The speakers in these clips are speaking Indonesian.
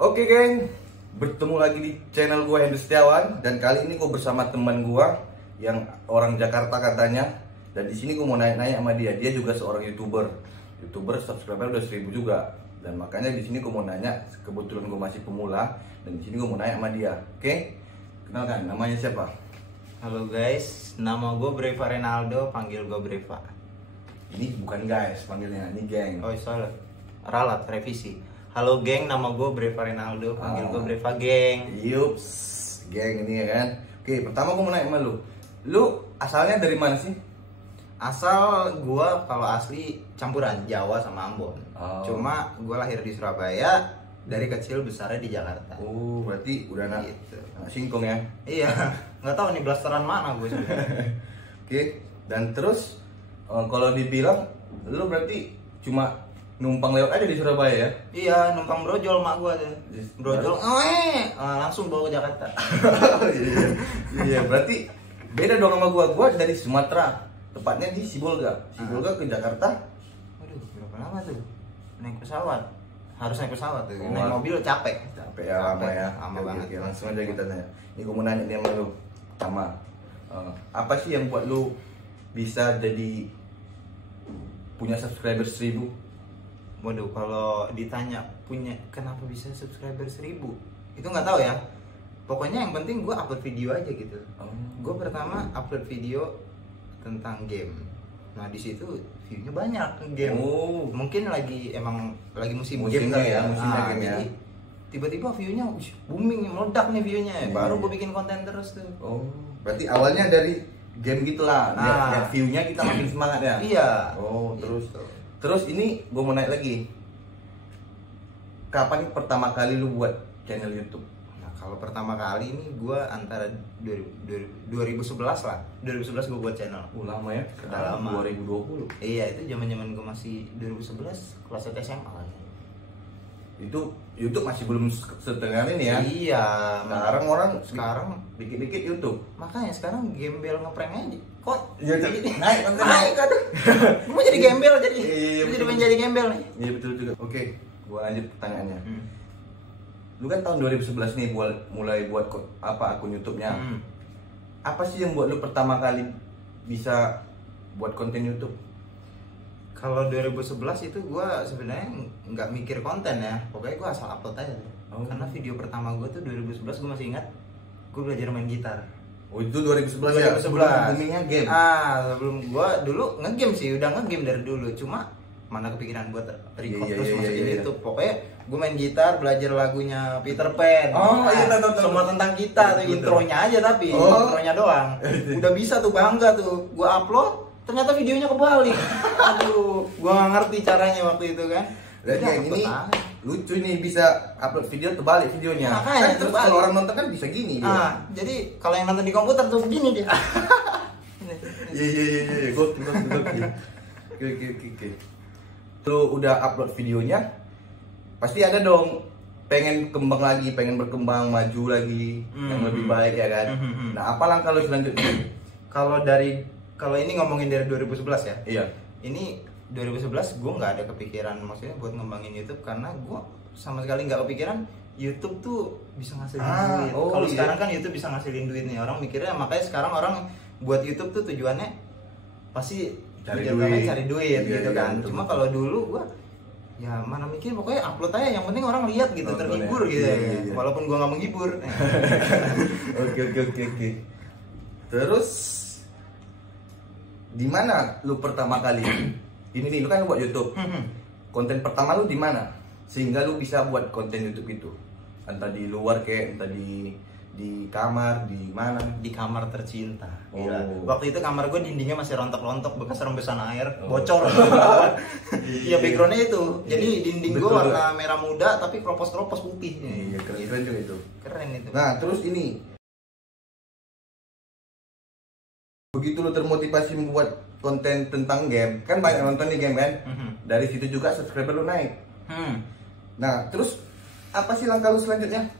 Oke geng, bertemu lagi di channel gue Hendro Setiawan. Dan kali ini gue bersama teman gue yang orang Jakarta katanya. Dan di sini gue mau nanya-nanya sama dia. Dia juga seorang youtuber subscriber udah 1000 juga. Dan makanya di sini gue mau nanya. Kebetulan gue masih pemula. Dan di sini gue mau nanya sama dia. Oke, kenalkan namanya siapa? Halo guys, nama gue Breva Renaldo, panggil gue Breva. Ini bukan guys panggilnya, ini geng. Oh salah, ralat, revisi. Halo geng, nama gue Breva Renaldo, panggil gue Breva geng. Yups, geng ini ya kan. Oke, pertama gue mau nanya sama lu. Lu asalnya dari mana sih? Asal gue kalau asli campuran Jawa sama Ambon. Oh. Cuma gue lahir di Surabaya, dari kecil besarnya di Jakarta. Oh, berarti udah anak Gitu. singkong ya. Iya, nggak tahu nih blasteran mana gue sebenarnya. Oke, dan terus kalau dibilang lu berarti cuma numpang lewat aja di Surabaya ya? Iya, numpang brojol mak gue tuh. Brojol, langsung bawa ke Jakarta. Iya, berarti beda dong sama gua dari Sumatera, tepatnya di Sibolga. Sibolga ke Jakarta. Waduh, berapa lama tuh? Naik pesawat. Harus naik pesawat tuh. Oh, Naik mobil capek. Capek ya, lama ya. Lama Oke, banget. oke, langsung aja kita tanya. Ini gua mau nanya nih sama lu. Sama apa sih yang buat lu bisa jadi punya subscriber 1000? Waduh, kalau ditanya punya kenapa bisa subscriber 1000, itu nggak tahu ya. Pokoknya yang penting gue upload video aja gitu. Gue pertama upload video tentang game. Nah di situ view-nya banyak game. Oh. Mungkin emang lagi musim Musimnya game kali ya, musimnya game ya. jadi tiba-tiba view-nya booming, meledak nih view-nya. Iya, Baru iya. gue bikin konten terus tuh. Oh, berarti awalnya dari game gitulah. Lihat view-nya kita makin semangat ya. Iya. Oh, Gitu. Terus ini gue mau naik lagi. Kapan pertama kali lu buat channel YouTube? Nah, kalau pertama kali ini gue antara 2011 lah. 2011 gue buat channel. Lama ya? Udah lama. 2020. Iya, itu zaman-zaman gue masih 2011 kelas 1 SMA lah. Itu YouTube masih belum setengah ini ya. Iya, Sekarang orang sekarang dikit-dikit YouTube. makanya sekarang gembel ngeprank aja. Kok Iya, naik konten. naik aduh. Gue mau jadi gembel jadi. Iya, Gue jadi betul. pengen jadi gembel nih. Iya betul juga. Oke, gua lanjut pertanyaannya. Hmm. Lu kan tahun 2011 nih mulai buat akun YouTube-nya. Hmm. Apa sih yang buat lu pertama kali bisa buat konten YouTube? Kalau 2011 itu gue sebenarnya nggak mikir konten ya. Pokoknya gue asal upload aja. Oh. Karena video pertama gue tuh 2011 gue masih ingat. Gue belajar main gitar. Oh, itu 2011 ya? 2011. Boomingnya game. Sebelum gua dulu ngegame sih, udah ngegame dari dulu. Cuma mana kepikiran buat record Iya, terus iya, masukin iya. YouTube. Pokoknya gua main gitar, belajar lagunya Peter Pan. Oh, iya, tahu. Semua tentang kita tuh, Betul. intronya aja tapi Oh. intronya doang. Udah bisa tuh, bangga tuh. Gua upload, ternyata videonya kebalik. Aduh, gua nggak ngerti caranya waktu itu kan. Dan Udah, kayak gini upload aja. lucu nih, bisa upload video terbalik videonya. Makanya, Kan terus terbalik. kalau orang nonton kan bisa gini dia. Jadi kalau yang nonton di komputer tuh begini dia. Iya. Gokil. Oke. Lu udah upload videonya, pasti ada dong pengen kembang lagi, pengen berkembang, maju lagi yang lebih baik ya kan. Nah, apa langkah lu selanjutnya? Kalau ini ngomongin dari 2011 ya. Iya. Ini 2011 gue nggak ada kepikiran maksudnya buat ngembangin YouTube karena gue sama sekali nggak kepikiran YouTube tuh bisa ngasilin duit. Kalau iya. sekarang kan YouTube bisa ngasilin duit nih, orang mikirnya, makanya sekarang orang buat YouTube tuh tujuannya pasti Cari tujuan duit. utamanya cari duit Iya, gitu iya, kan. betul, Cuma betul. kalau dulu gue ya mana mikir, pokoknya upload aja, yang penting orang lihat gitu, Nonton terhibur ya. gitu. Iya. Walaupun gue nggak menghibur. Oke. Terus di mana lu pertama kali? Ini nih, lu kan buat YouTube. Konten pertama lu di mana? Sehingga lu bisa buat konten YouTube itu. Entah di luar kayak, entah di kamar, di mana? Di kamar tercinta. Gila. Oh. Waktu itu kamar gue dindingnya masih rontok-rontok bekas rembesan air, Oh. bocor. Iya, backgroundnya itu. Jadi dinding gue Betul, warna merah muda tapi kropos-kropos putih. Iya, keren juga itu. Keren itu. Nah, terus ini, begitu lu termotivasi membuat konten tentang game, kan banyak nonton nih game kan? Dari situ juga subscriber lu naik. Nah, terus apa sih langkah lu selanjutnya?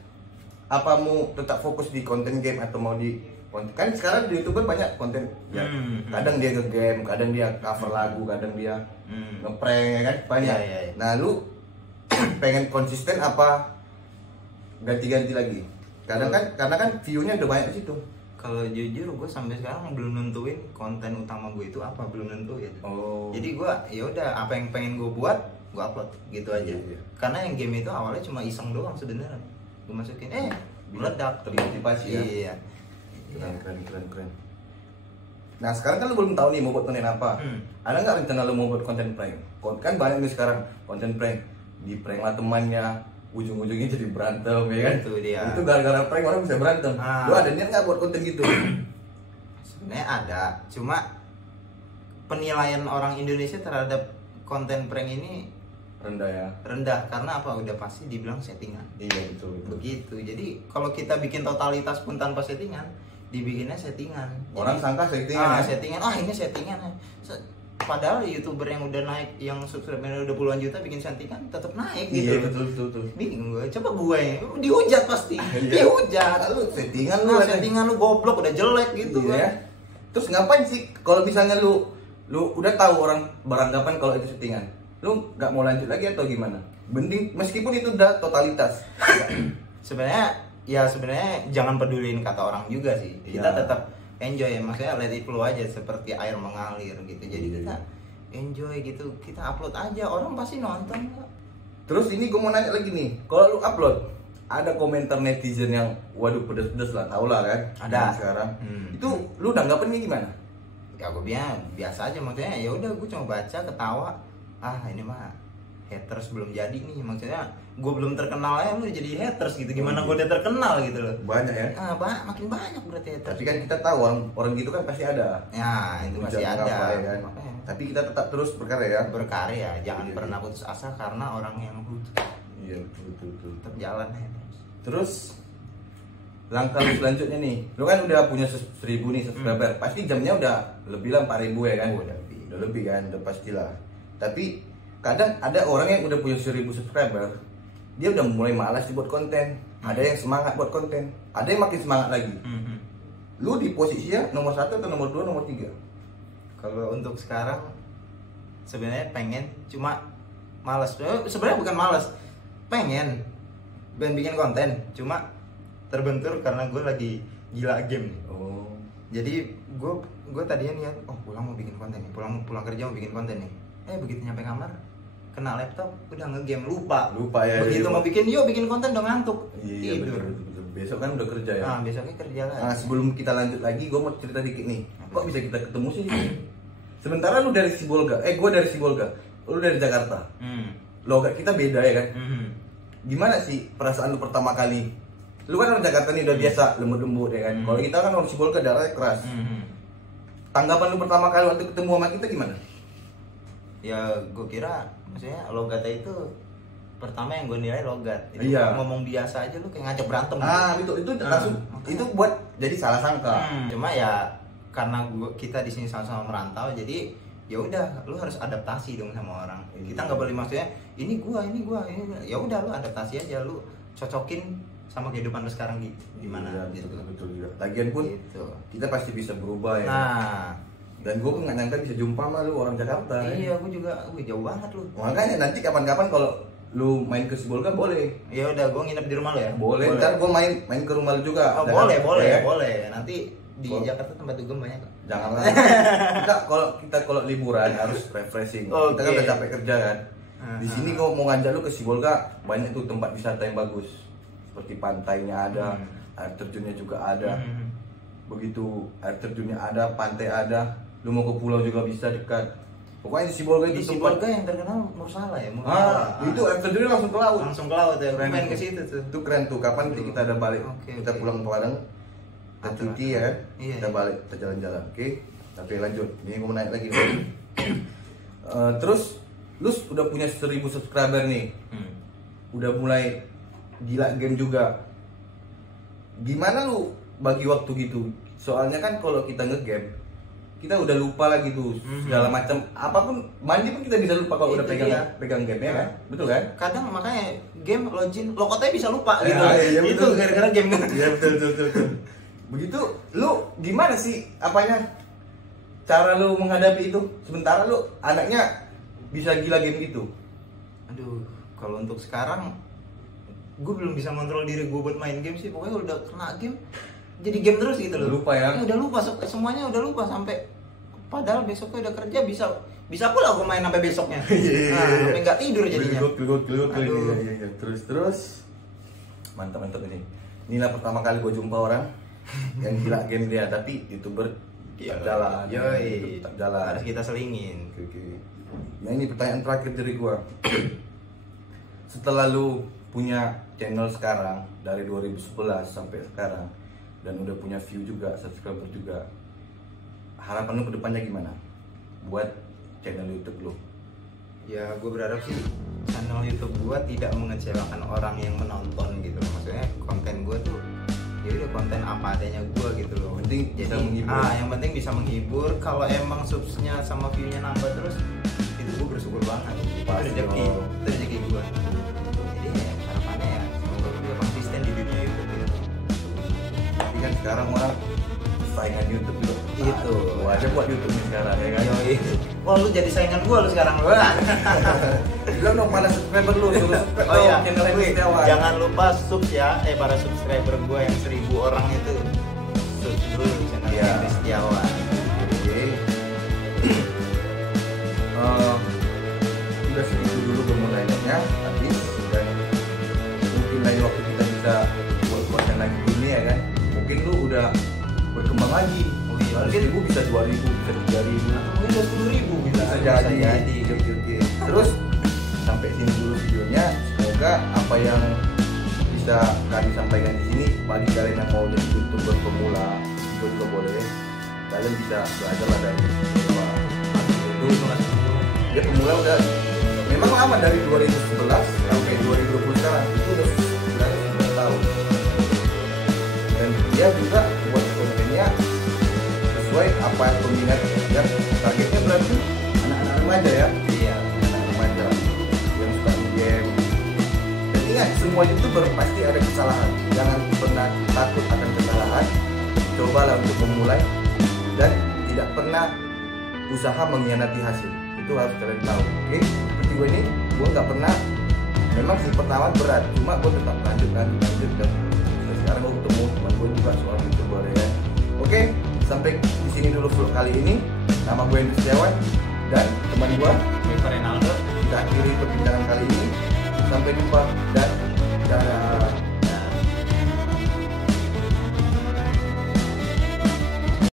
Apa mau tetap fokus di konten game atau mau di konten? Kan sekarang di YouTuber banyak konten ya. Kadang dia ke game, kadang dia cover lagu, kadang dia ngeprank ya kan? Banyak. Iya. Nah, lu pengen konsisten apa ganti-ganti lagi. Kadang kan karena kan view-nya udah banyak di situ. Kalau jujur gue sampai sekarang belum nentuin konten utama gue itu apa, belum nentuin. Jadi gue ya udah apa yang pengen gue buat, gue upload gitu aja. Karena yang game itu awalnya cuma iseng doang sebenarnya. Gue masukin meledak, termotivasi ya. Iya. Keren. Nah sekarang kan lu belum tahu nih mau buat konten apa. Ada nggak rencana lu mau buat konten prank? Kan banyak nih sekarang konten prank, di prank lah temannya, ujung-ujungnya jadi berantem ya kan? Itu gara-gara prank orang bisa berantem. Lu ada niat nggak buat konten gitu? Sebenarnya ada, cuma penilaian orang Indonesia terhadap konten prank ini rendah ya. Rendah karena apa? Udah pasti dibilang settingan. Iya betul. Begitu. Jadi kalau kita bikin totalitas pun tanpa settingan, dibikinnya settingan. Orang sangka settingan. Settingan. Ini settingan. Padahal YouTuber yang udah naik, yang subscriber udah puluhan juta bikin settingan tetap naik gitu. Iya betul. Bingung gue. Coba gue dihujat pasti. Dihujat. Lu settingan lu goblok, udah jelek gitu kan. Terus ngapain sih kalau misalnya lu udah tahu orang beranggapan kalau itu settingan, lu nggak mau lanjut lagi atau gimana? Mending meskipun itu udah totalitas. Sebenarnya jangan pedulin kata orang juga sih. Kita tetap enjoy, maksudnya let it flow aja seperti air mengalir gitu. Jadi kita enjoy gitu, kita upload aja, orang pasti nonton kok. Terus ini gue mau nanya lagi nih, kalau lu upload ada komentar netizen yang waduh pedes-pedes lah, tau lah kan? Ada sekarang. Itu lu tanggapinnya gimana? Ya gue biasa aja, maksudnya ya udah gue cuma baca ketawa. Ini mah haters belum jadi nih, maksudnya gue belum terkenal ya lu jadi haters gitu. Gimana gue udah terkenal gitu loh. Banyak ya? Makin banyak berarti haters. Tapi kan kita tahu orang gitu kan pasti ada. Ya itu masih ada ya kan? Tapi kita tetap terus berkarya. Jangan pernah putus asa karena orang yang hujat. Iya betul. Tetap jalan haters. Terus langkah lu selanjutnya nih, lu kan udah punya 1.000 nih subscriber, pasti jamnya udah lebih lah 4.000 ya kan? Udah lebih kan, udah pastilah. Tapi kadang ada orang yang udah punya 1.000 subscriber, dia udah mulai malas dibuat konten. Ada yang semangat buat konten, ada yang makin semangat lagi. Lu di posisinya nomor 1 atau nomor 2, nomor 3? Kalau untuk sekarang sebenarnya pengen, cuma malas. Sebenarnya bukan malas, pengen bikin konten, cuma terbentur karena gue lagi gila game nih. Jadi gue tadinya niat, pulang mau bikin konten nih, pulang kerja mau bikin konten nih. Begitu nyampe kamar, kena laptop, udah ngegame, lupa ya. Begitu mau bikin konten udah ngantuk, tidur. Betul. Besok kan udah kerja ya. Besoknya kerja lagi. Nah sebelum kita lanjut lagi, gue mau cerita dikit nih. Kok bisa kita ketemu sih? Sementara lu dari Sibolga, gue dari Sibolga, lu dari Jakarta. Logat kita beda ya kan? Gimana sih perasaan lu pertama kali? Lu kan orang Jakarta nih udah biasa lembut-lembut ya kan. Kalau kita kan orang Sibolga darahnya keras. Tanggapan lu pertama kali waktu ketemu sama kita gimana? Ya gue kira maksudnya logatnya itu pertama yang gue nilai logat. Ngomong biasa aja lu kayak ngajak berantem. Itu langsung itu buat jadi salah sangka. Cuma ya karena kita di sini sama-sama merantau, jadi ya udah lu harus adaptasi dong sama orang. Kita nggak boleh maksudnya ini gua. Ya udah lu adaptasi aja, lu cocokin sama kehidupan lu sekarang gimana gitu. Betul juga. Lagian pun gitu. Kita pasti bisa berubah ya. Dan gue pun nggak nyangka bisa jumpa sama lu orang Jakarta. Iya, gue juga, jauh banget lu. Makanya nanti kapan-kapan kalau lu main ke Sibolga boleh. Ya udah, gue nginep di rumah lu ya. Boleh. Ntar gue main ke rumah lu juga. Boleh. Nanti di Jakarta tempat dugem banyak. Janganlah. kita kalau liburan harus refreshing. Kita kan udah capek kerja kan. Di sini gue mau ngajak lu ke Sibolga, banyak tuh tempat wisata yang bagus. Seperti pantainya ada, air terjunnya juga ada. Begitu air terjunnya ada, pantai ada, lu mau ke pulau juga bisa dekat. Pokoknya di Sibolga itu Sibolga yang terkenal Mursala ya. Itu air terjunnya langsung ke laut. Ya. Main ke situ tuh. Itu keren tuh. Kapan nanti kita ada balik? Kita pulang ke Padang. Kita cuti ya. Kita balik, kita jalan-jalan. Oke. Tapi lanjut. Ini gue mau nanya lagi. Terus lu udah punya 1.000 subscriber nih. Udah mulai gila game juga. Gimana lu bagi waktu gitu? Soalnya kan kalau kita nge-game, kita udah lupa lagi tuh segala macam, apapun mandi pun kita bisa lupa kalau udah pegang game ya kan? Betul kan? Kadang makanya game login, lokotnya bisa lupa gitu. Iya, itu gara-gara game kan. Iya betul. Begitu lu gimana sih cara lu menghadapi itu? Sementara lu anaknya bisa gila game gitu. Aduh, kalau untuk sekarang gue belum bisa kontrol diri gue buat main game sih. Pokoknya udah kena game jadi game terus gitu loh. Lupa ya? Udah lupa, semuanya udah lupa sampai padahal besoknya udah kerja, bisa pula gue main sampai besoknya. Nah, sampai nggak tidur jadinya. Aduh. Terus mantap ini. Inilah pertama kali gue jumpa orang yang gila game dia, tapi YouTuber jalan. Yoi. Tetap jalan. Harus kita selingin. Oke. Nah ini pertanyaan terakhir dari gue. Setelah lu punya channel sekarang dari 2011 sampai sekarang dan udah punya view juga, subscriber juga, harapan lu ke depannya gimana buat channel YouTube lu? Ya gue berharap sih channel YouTube gue tidak mengecewakan orang yang menonton gitu. Maksudnya konten gue tuh ya udah konten apa adanya gue gitu loh. Penting bisa menghibur. Yang penting bisa menghibur. Kalau emang subsnya sama viewnya nambah terus, itu gue bersyukur banget. Itu rezeki gue. Jadi ya, harapannya ya semoga gue konsisten di dunia YouTube gitu. Tapi kan sekarang orang saingan YouTube juga. Itu. Gua aja buat YouTube nih sekarang ya kan. Yoi. Wah lu jadi saingan gue lu sekarang lu. Bilang dong mana subscriber lu, suruh subscribe Oh iya, channel Henry Setiawan. jangan lupa sub ya, para subscriber gue yang 1000 orang itu sub dulu channel Henry Setiawan. Oke. Udah segitu dulu pemulainya, habis dan mungkin lain waktu kita bisa buat konten lagi ini ya kan. Mungkin lu udah berkembang lagi. Oh iya, Mungkin mungkin bisa 2000, bisa 3000. mungkin udah 10.000 Bisa jadi. Oke. Terus sampai sini dulu videonya. Semoga apa yang bisa kami sampaikan di sini bagi kalian yang mau jadi YouTuber pemula juga boleh. Kalian bisa belajar lah dari itu. Dia pemula udah memang lama dari 2011 sampai 2020 sekarang itu udah 9 tahun. Dan dia juga buat kontennya sesuai apa yang peminat ya. Targetnya berarti anak-anak remaja ya. Iya. Anak remaja yang suka game. Dan ingat, semua YouTuber pasti ada kesalahan. Jangan pernah takut akan kesalahan. Cobalah untuk memulai dan tidak pernah usaha mengkhianati hasil. Itu harus kalian tahu. Oke? Seperti gue ini, gue nggak pernah. Memang sih pertama berat, cuma gue tetap lanjut dan sekarang gue ketemu teman gue juga seorang YouTuber ya. Oke, sampai di sini dulu vlog kali ini. Nama gue Henry Setiawan dan teman gue Renaldo. kita akhiri perbincangan kali ini. Sampai jumpa dan dadah.